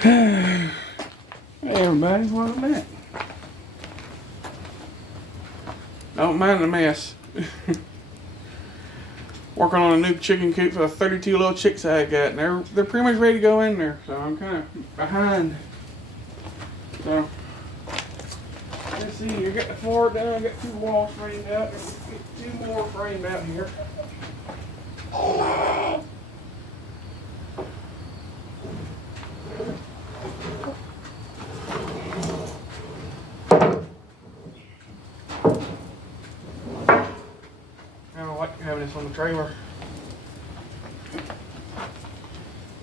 Hey everybody, welcome back. Don't mind the mess. Working on a new chicken coop for the 32 little chicks I got, and they're pretty much ready to go in there, so I'm kind of behind. So let's see, you got the floor done, I got 2 walls framed out, get 2 more framed out here. I don't like having this on the trailer.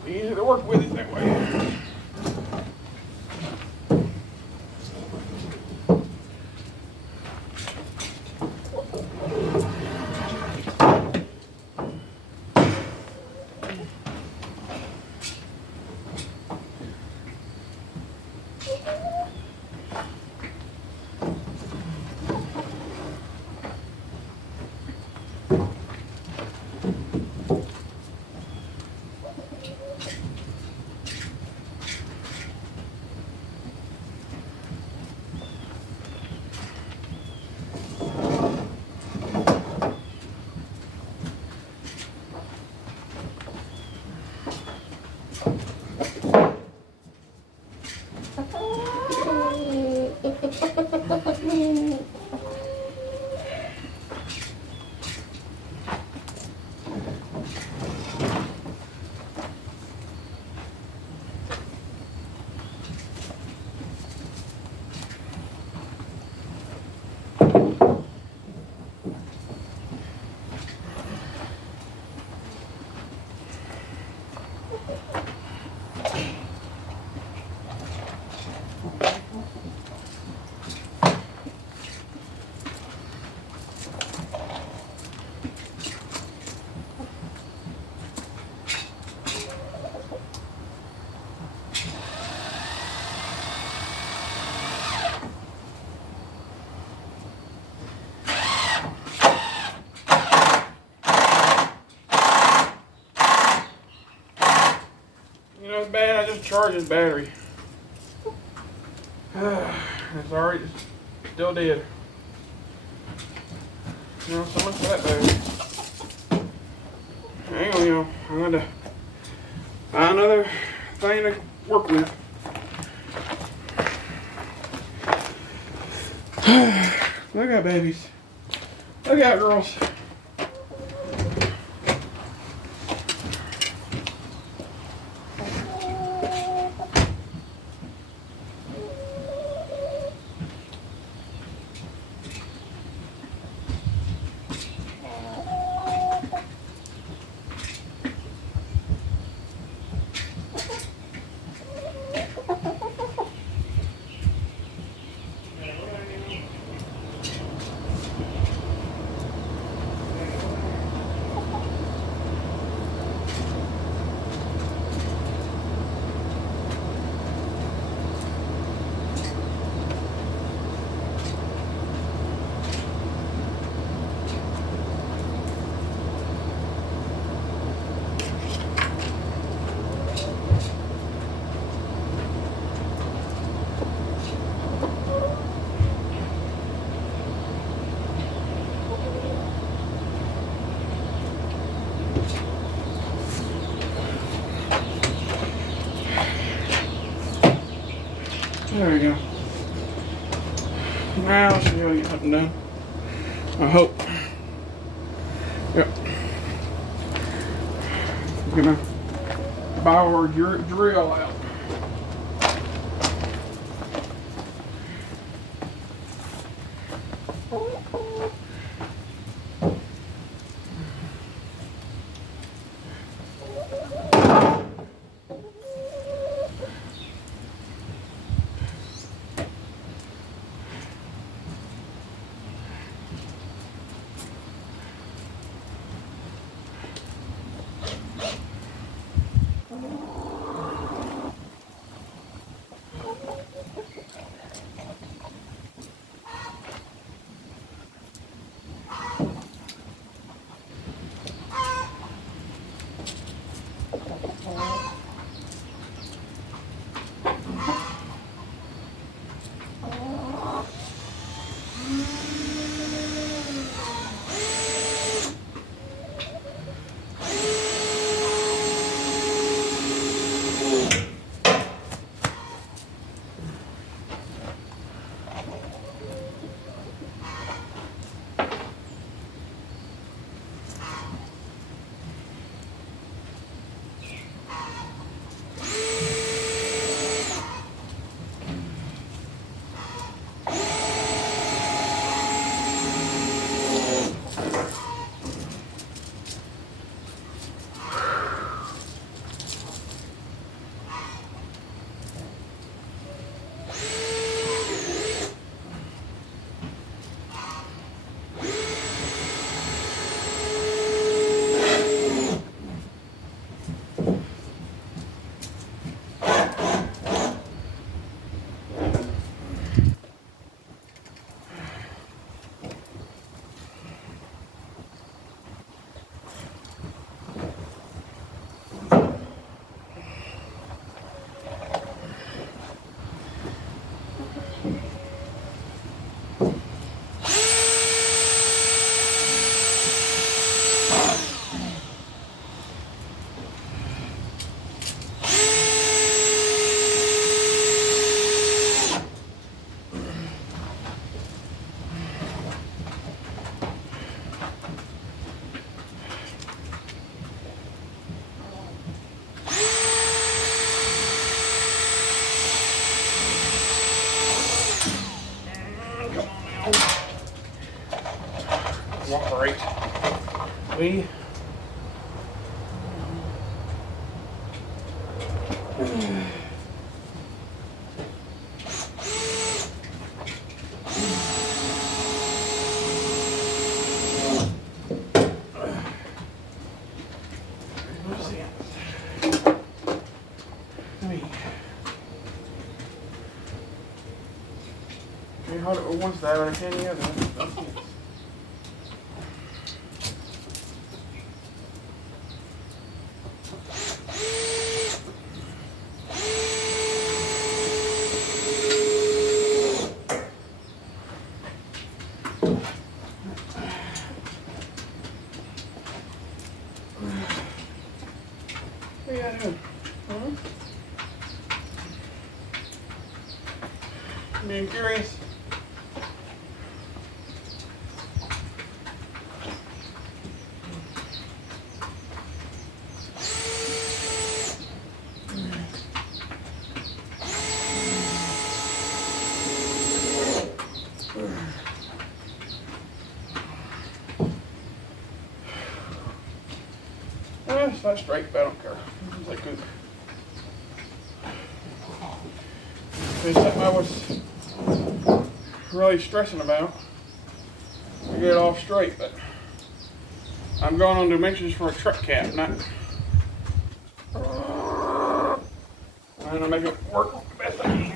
Easy to work with it that way. You know, it's bad, I just charged his battery. It's already still dead. You know, so much for that battery. Hang on, y'all. I'm going to find another thing to work with. Look out, babies. Look out, girls. There we go. Now I should be able to get something done. I hope. Yep. I'm gonna bow our drill out. We can't hold it with one side, but I can the other. What are you doing? Huh? Being curious? It's not straight, but I don't care. It's like good. It's something I was really stressing about to get it off straight, but I'm going on dimensions for a truck cap, not. I'm gonna make it work the best I can.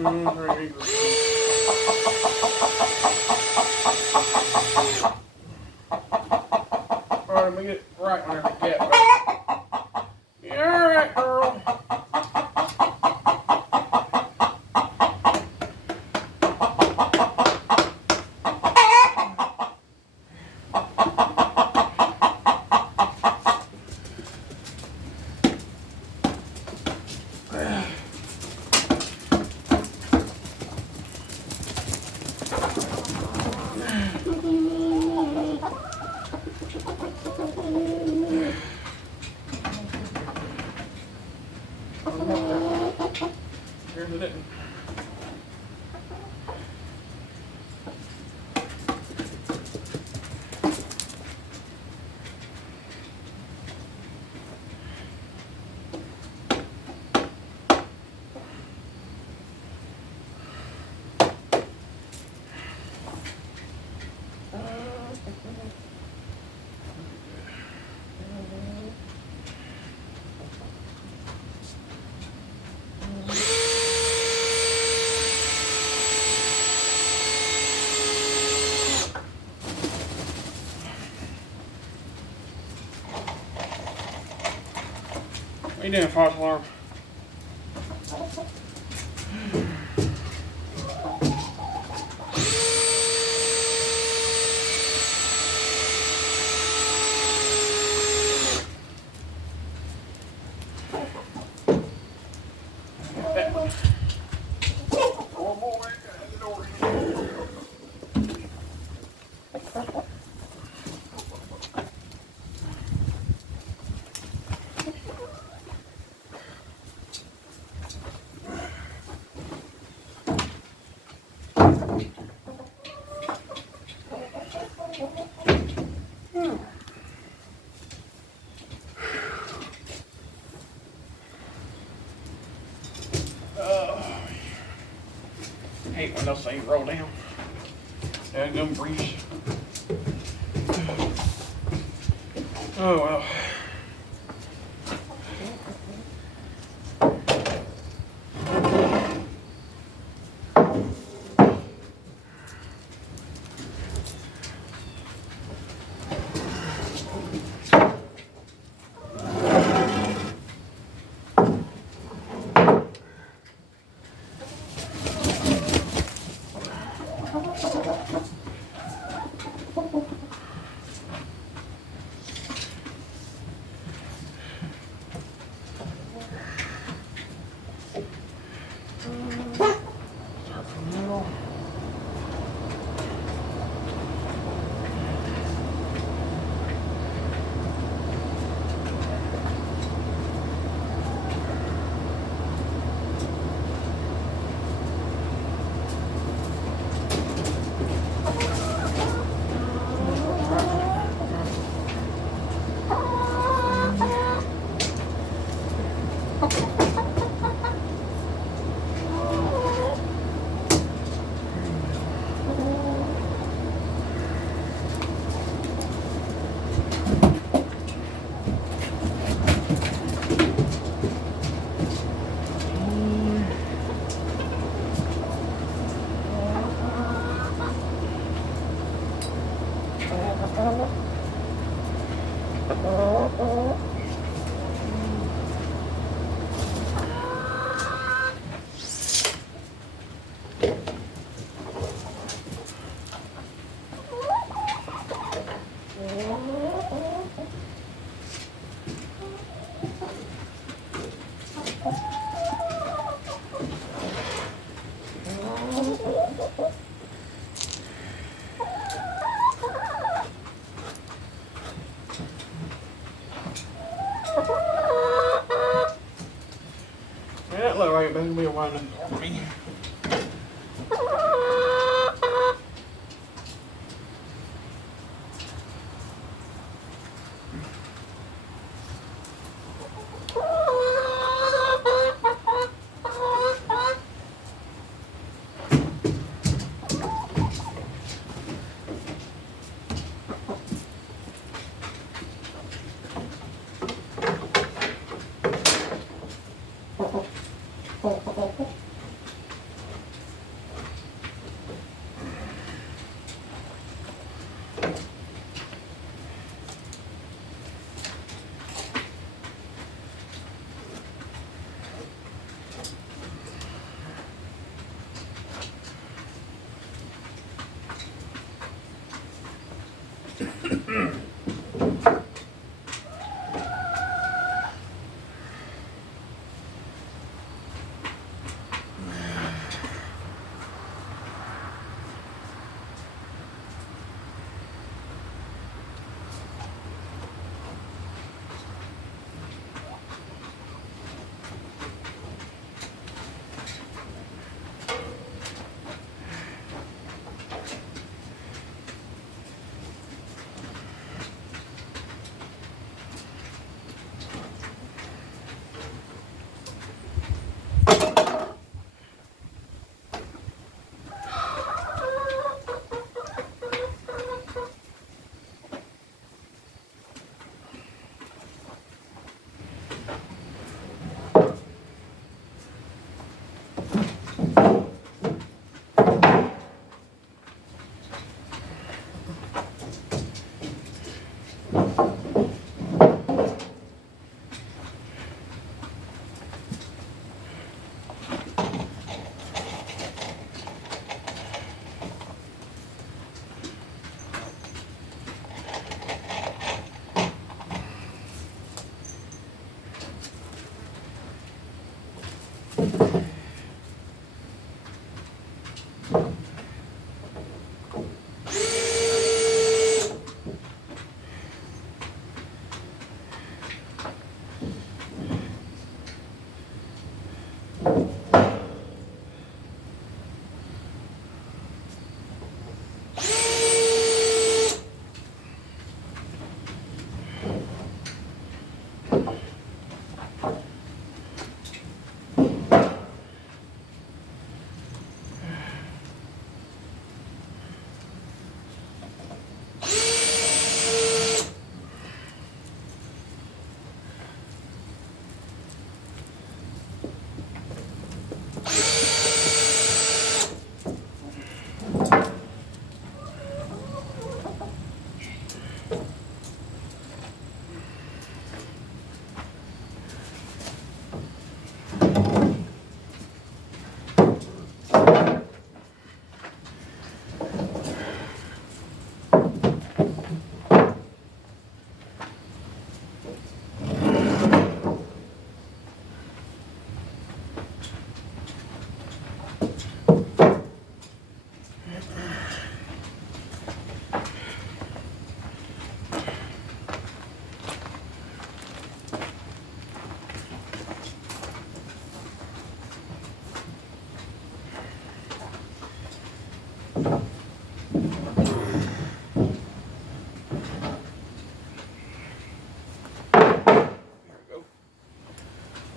Very good. Alright, let me get it right whenever I get back. Yeah, alright, girl. What you doing, false alarm? I hate when those things roll down. And them breeze. Oh well. Yeah, that look like it's gonna be a while for me.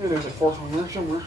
There's a fourth one there somewhere.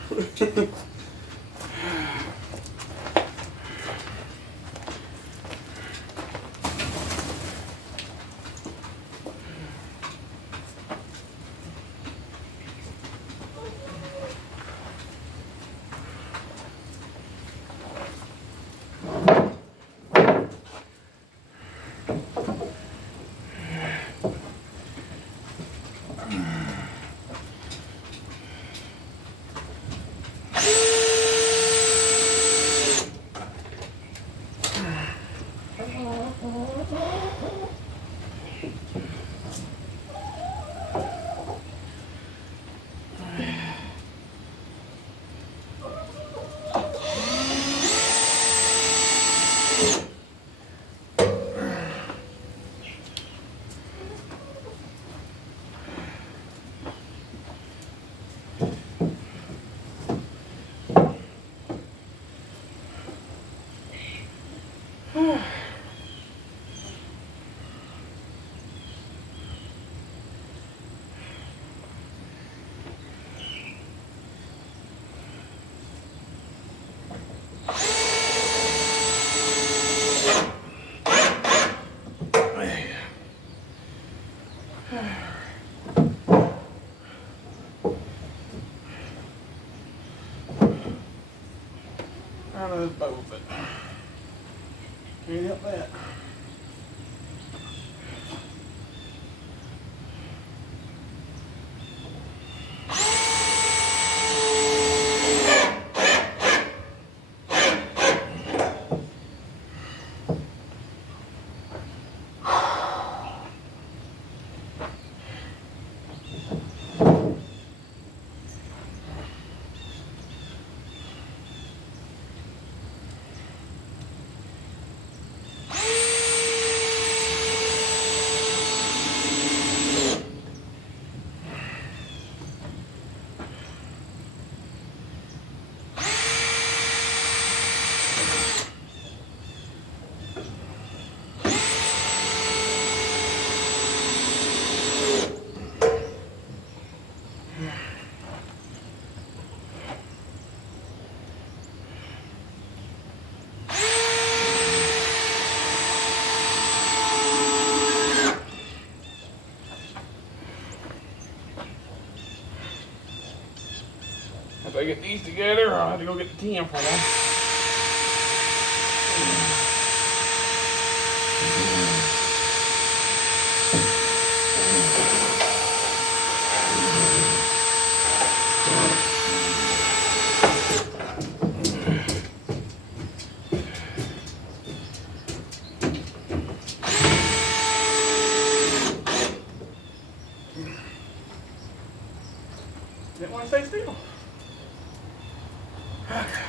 Out of this boat, but can't help that. If I get these together, I'll have to go get the tin for them. Didn't want to stay still. Okay.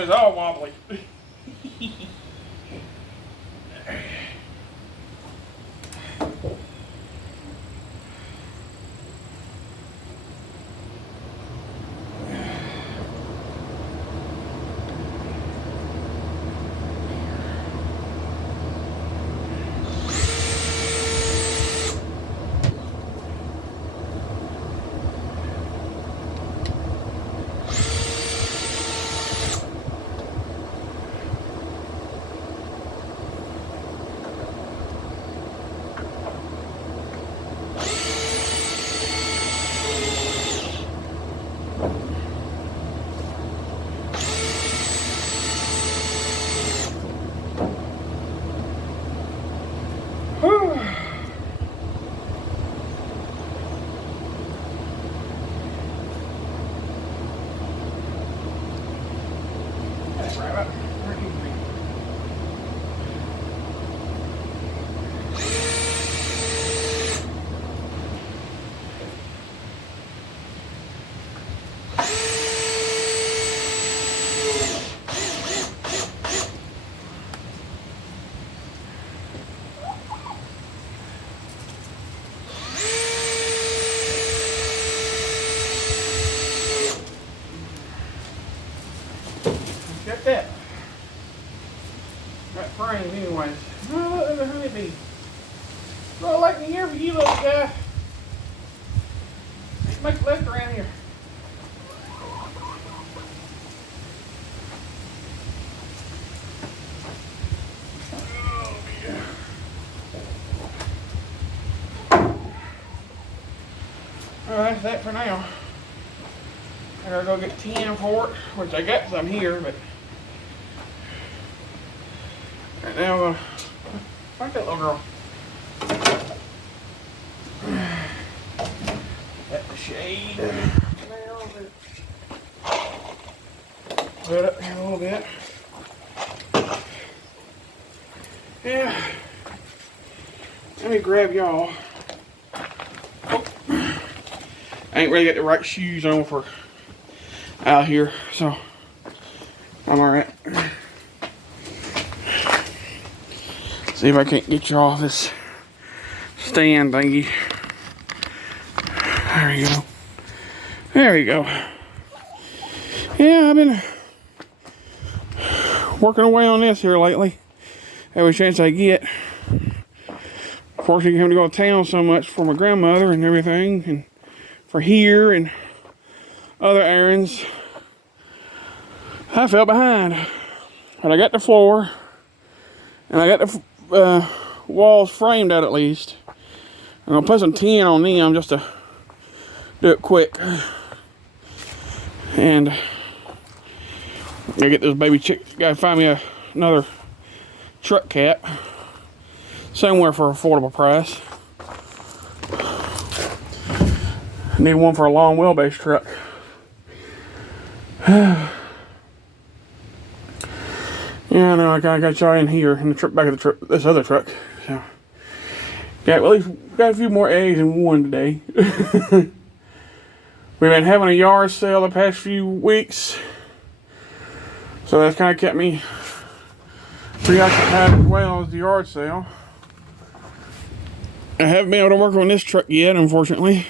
It was all wobbly. Got that. That frame anyways. Oh, look, there's a honeybee. Well, like in the year for you little guy. Ain't much left around here. Oh, yeah. Alright, that's that for now. I gotta go get 10 for it, which I got some here, but right now I'm gonna find that little girl. At the shade. Put it up here a little bit. Yeah. Let me grab y'all. Oh. I ain't really got the right shoes on for out here, so I'm alright. See if I can't get you off this stand thingy. There you go. There you go. Yeah, I've been working away on this here lately. Every chance I get. Fortunately, having to go to town so much for my grandmother and everything, and for here and other errands. I fell behind, but I got the floor and I got the walls framed out at least, and I'll put some tin on them just to do it quick. And I get this baby chick. Gotta find me another truck cap somewhere for an affordable price. I need one for a long wheelbase truck. Yeah, I know. I got y'all in here in the truck, back of the truck, this other truck. So, yeah, at least got a few more eggs than one today. We've been having a yard sale the past few weeks, so that's kind of kept me preoccupied as well as the yard sale. I haven't been able to work on this truck yet, unfortunately.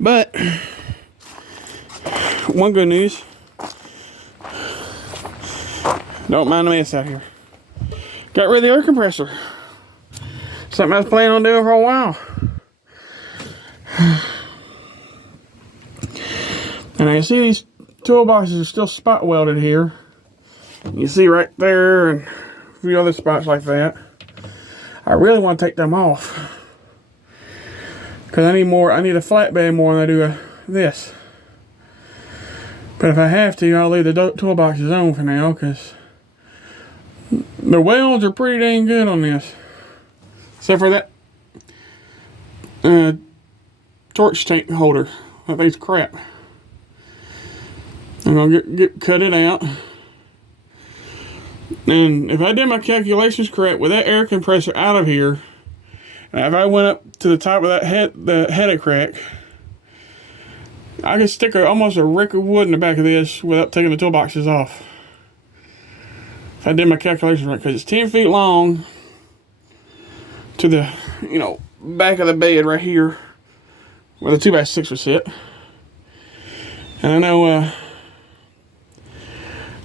But one good news. Don't mind the mess out here. Got rid of the air compressor. Something I was planning on doing for a while. And I see these toolboxes are still spot welded here. You see right there and a few other spots like that. I really want to take them off. Because I need a flatbed more than I do this. But if I have to, I'll leave the toolboxes on for now, because the welds are pretty dang good on this. Except for that torch tank holder. That thing's crap. I'm going to cut it out. And if I did my calculations correct, with that air compressor out of here, and if I went up to the top of that the header crack, I could stick almost a rick of wood in the back of this without taking the toolboxes off. I did my calculations right, because it's 10 feet long to the, you know, back of the bed right here where the 2x6 would sit. And I know, I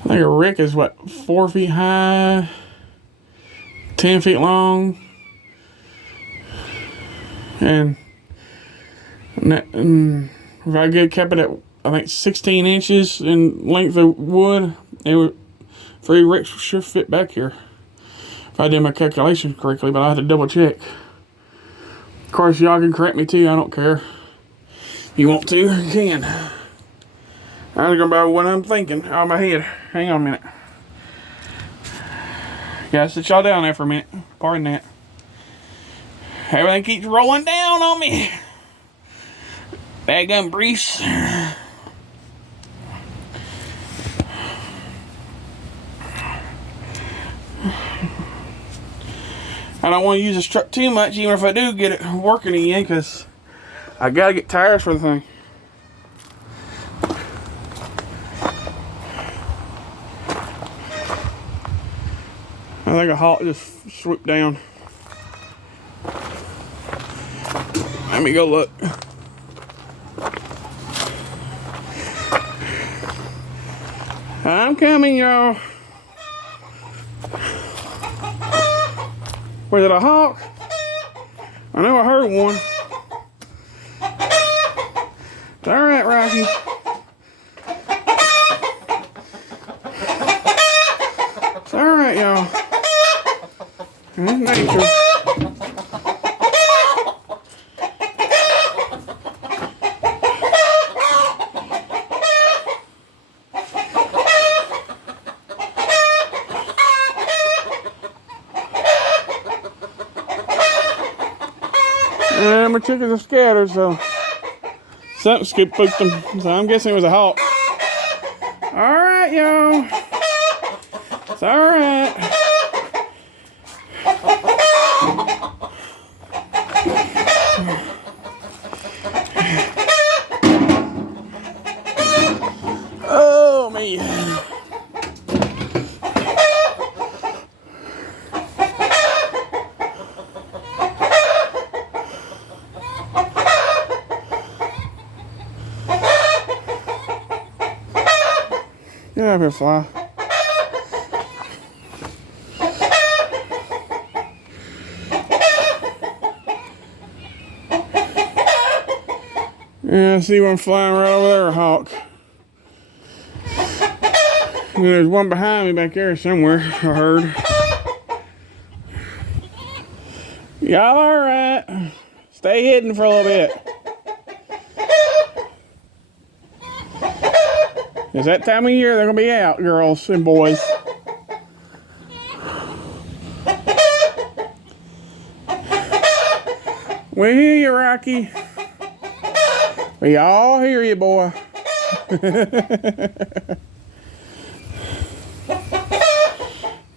think a rick is what, 4 feet high, 10 feet long, and if I kept it at, I think, 16 inches in length of wood, it would, 3 ricks should fit back here if I did my calculations correctly, but I have to double check. Of course, y'all can correct me too, I don't care. You want to, you can. I'm going by what I'm thinking out of my head. Hang on a minute. Gotta sit y'all down there for a minute. Pardon that. Everything keeps rolling down on me. Daggum briefs. I don't want to use this truck too much, even if I do get it working again, because I gotta get tires for the thing. I think a halt just swooped down. Let me go look. I'm coming, y'all. Was it a hawk? I know I heard one. It's all right, Rocky. It's all right, y'all. It's nature. And my chickens are scattered, so something spooked them. So I'm guessing it was a hawk. All right, y'all. It's all right. Oh, man. Get up here, fly. Yeah, I see one flying right over there, a hawk. And there's one behind me back there somewhere, I heard. Y'all alright? Stay hidden for a little bit. It's that time of year they're gonna be out, girls and boys. We hear you, Rocky. We all hear you, boy.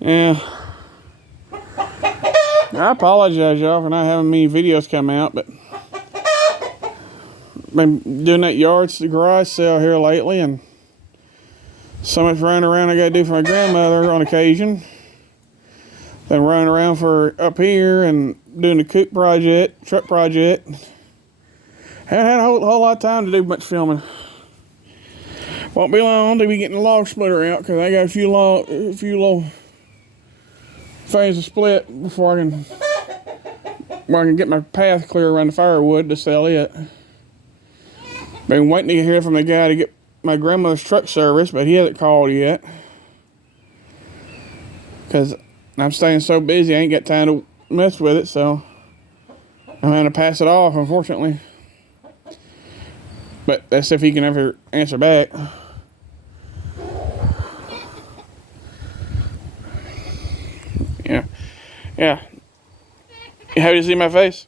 Yeah. I apologize, y'all, for not having many videos come out, but been doing that garage sale here lately, and so much running around I gotta do for my grandmother on occasion. Been running around for up here and doing the coop project, truck project. Haven't had a whole lot of time to do much filming. Won't be long till we get the log splitter out, because I got a few little things to split before I can get my path clear around the firewood to sell it. Been waiting to hear from the guy to get my grandmother's truck service, but he hasn't called yet. Because I'm staying so busy, I ain't got time to mess with it, so I'm going to pass it off, unfortunately. But that's if he can ever answer back. Yeah. Yeah. You happy to see my face?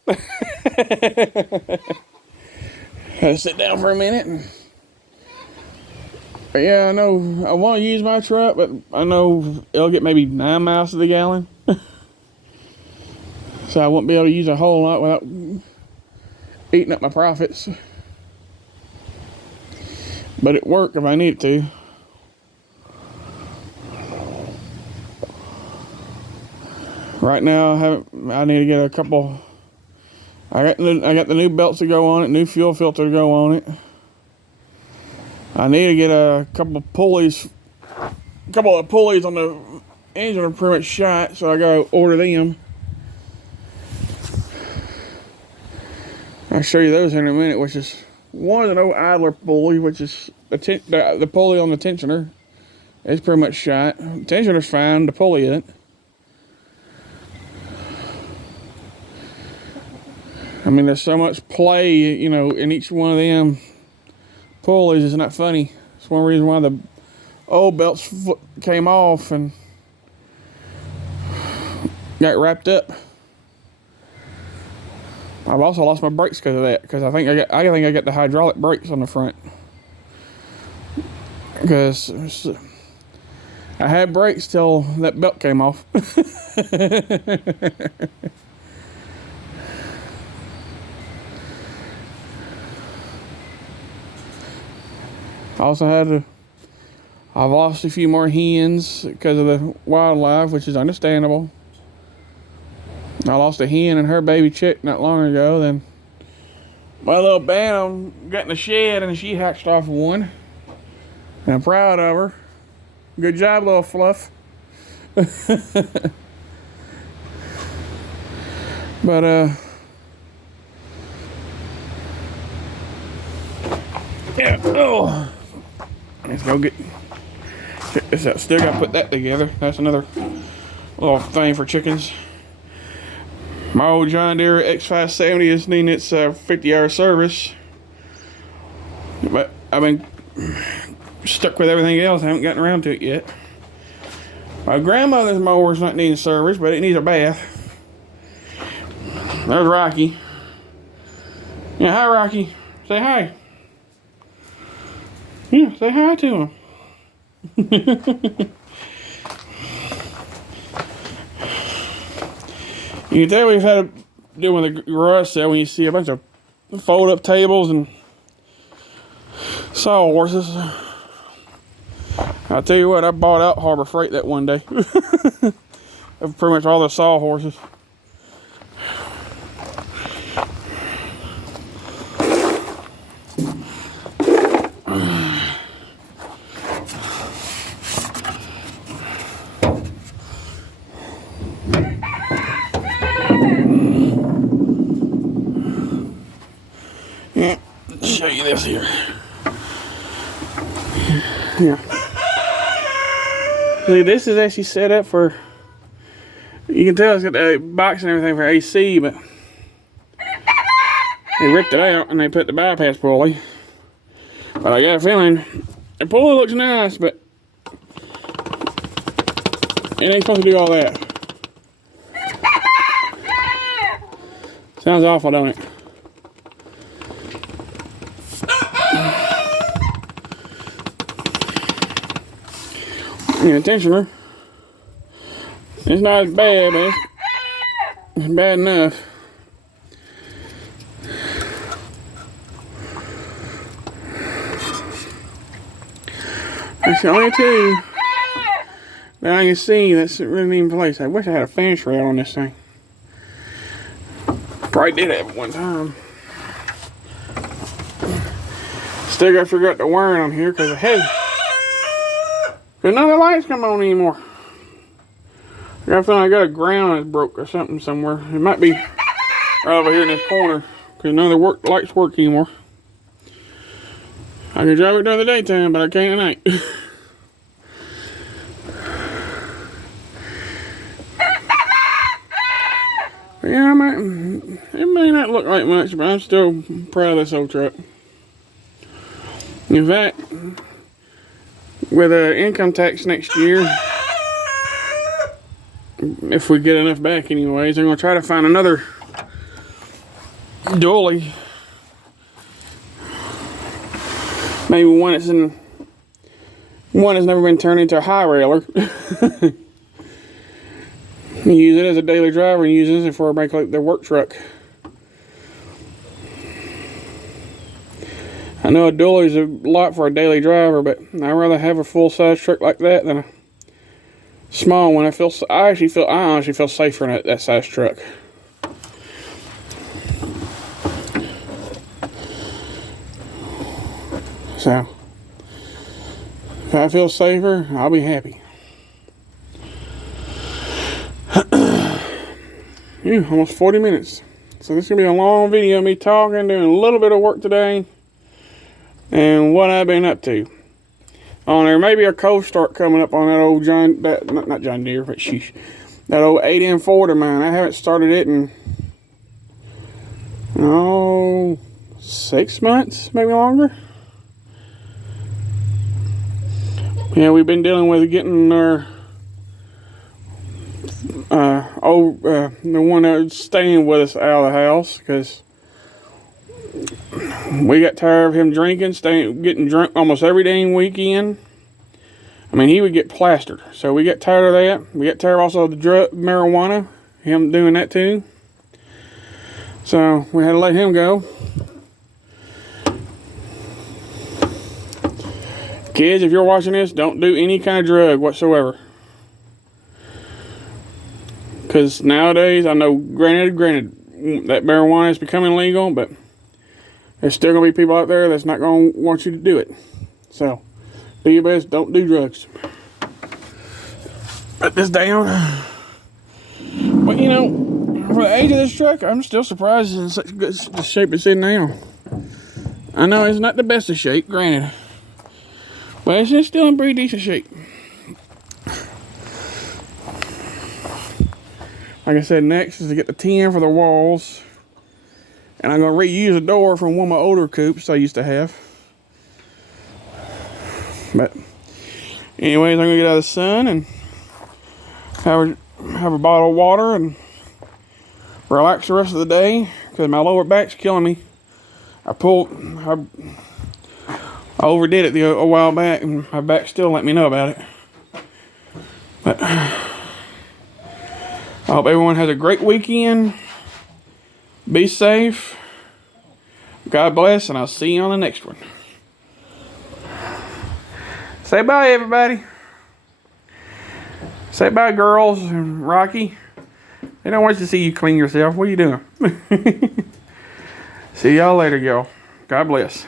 Gotta sit down for a minute. But yeah, I know I want to use my truck, but I know it'll get maybe 9 miles to the gallon. So I won't be able to use a whole lot without eating up my profits. But it work if I need it to. Right now, I need to get a couple. I got the new belts to go on it, new fuel filter to go on it. I need to get a couple of pulleys on the engine are pretty much shot, so I gotta order them. I'll show you those in a minute, which is one is an old idler pulley, which is the pulley on the tensioner. It's pretty much shot. The tensioner's fine, the pulley isn't. I mean, there's so much play, you know, in each one of them pulleys. It's not funny. It's one reason why the old belts came off and got wrapped up. I've also lost my brakes because of that. Because I think I got the hydraulic brakes on the front. Because I had brakes till that belt came off. I've lost a few more hens because of the wildlife, which is understandable. I lost a hen and her baby chick not long ago. Then my little bantam got in the shed and she hatched off one. And I'm proud of her. Good job, little fluff. But yeah. Oh. Let's go check this out. Still gotta put that together. That's another little thing for chickens. My old John Deere X570 is needing its 50-hour service. But I've been stuck with everything else. I haven't gotten around to it yet. My grandmother's mower's not needing service, but it needs a bath. There's Rocky. Yeah, hi Rocky. Say hi. Yeah, say hi to him. You can tell we've had to do with a garage sale when you see a bunch of fold-up tables and saw horses. I'll tell you what, I bought out Harbor Freight that one day. Of pretty much all the saw horses. Yeah, show you this here. Yeah. See, this is actually set up for, you can tell it's got the box and everything for AC, but they ripped it out and they put the bypass pulley. But I got a feeling the pulley looks nice, but it ain't supposed to do all that. Sounds awful, don't it? The tensioner, it's not as bad, but it's bad enough. That's the only two that I can see that's really in place. I wish I had a finish rail on this thing. Probably did have it one time. Still gotta figure out the wiring on here because of heavy. There's none of the lights come on anymore. I got a feeling I got a ground that's broke or something somewhere. It might be right over here in this corner because none of the lights work anymore. I can drive it during the daytime, but I can't at night. But yeah, it may not look like much, but I'm still proud of this old truck. In fact, with income tax next year, if we get enough back anyways, I'm going to try to find another dually. Maybe one that's never been turned into a high railer. You use it as a daily driver and use it for make like their work truck. I know a dually is a lot for a daily driver, but I'd rather have a full-size truck like that than a small one. I honestly feel safer in that size truck. So if I feel safer, I'll be happy. Almost 40 minutes. So this is going to be a long video of me talking, doing a little bit of work today, and what I've been up to. There may be a cold start coming up on that old not John Deere, but sheesh, that old 8N Ford of mine. I haven't started it in 6 months, maybe longer. Yeah, we've been dealing with getting our the one that's staying with us out of the house, because we got tired of him getting drunk almost every dang weekend. I mean, he would get plastered, so we got tired of that. We got tired also of the marijuana, him doing that too. So we had to let him go. Kids, if you're watching this, don't do any kind of drug whatsoever. Because nowadays, I know, granted, that marijuana is becoming legal, but there's still going to be people out there that's not going to want you to do it. So, do your best, don't do drugs. Put this down. But, you know, for the age of this truck, I'm still surprised it's in such good shape it's in now. I know it's not the best of shape, granted, but it's still in pretty decent shape. Like I said, next is to get the tin for the walls. And I'm going to reuse a door from one of my older coupes I used to have. But anyways, I'm going to get out of the sun and have a bottle of water and relax the rest of the day, because my lower back's killing me. I overdid it a while back, and my back still let me know about it. But I hope everyone has a great weekend. Be safe. God bless, and I'll see you on the next one. Say bye, everybody. Say bye, girls and Rocky. They don't want to see you clean yourself. What are you doing? See y'all later, y'all. God bless.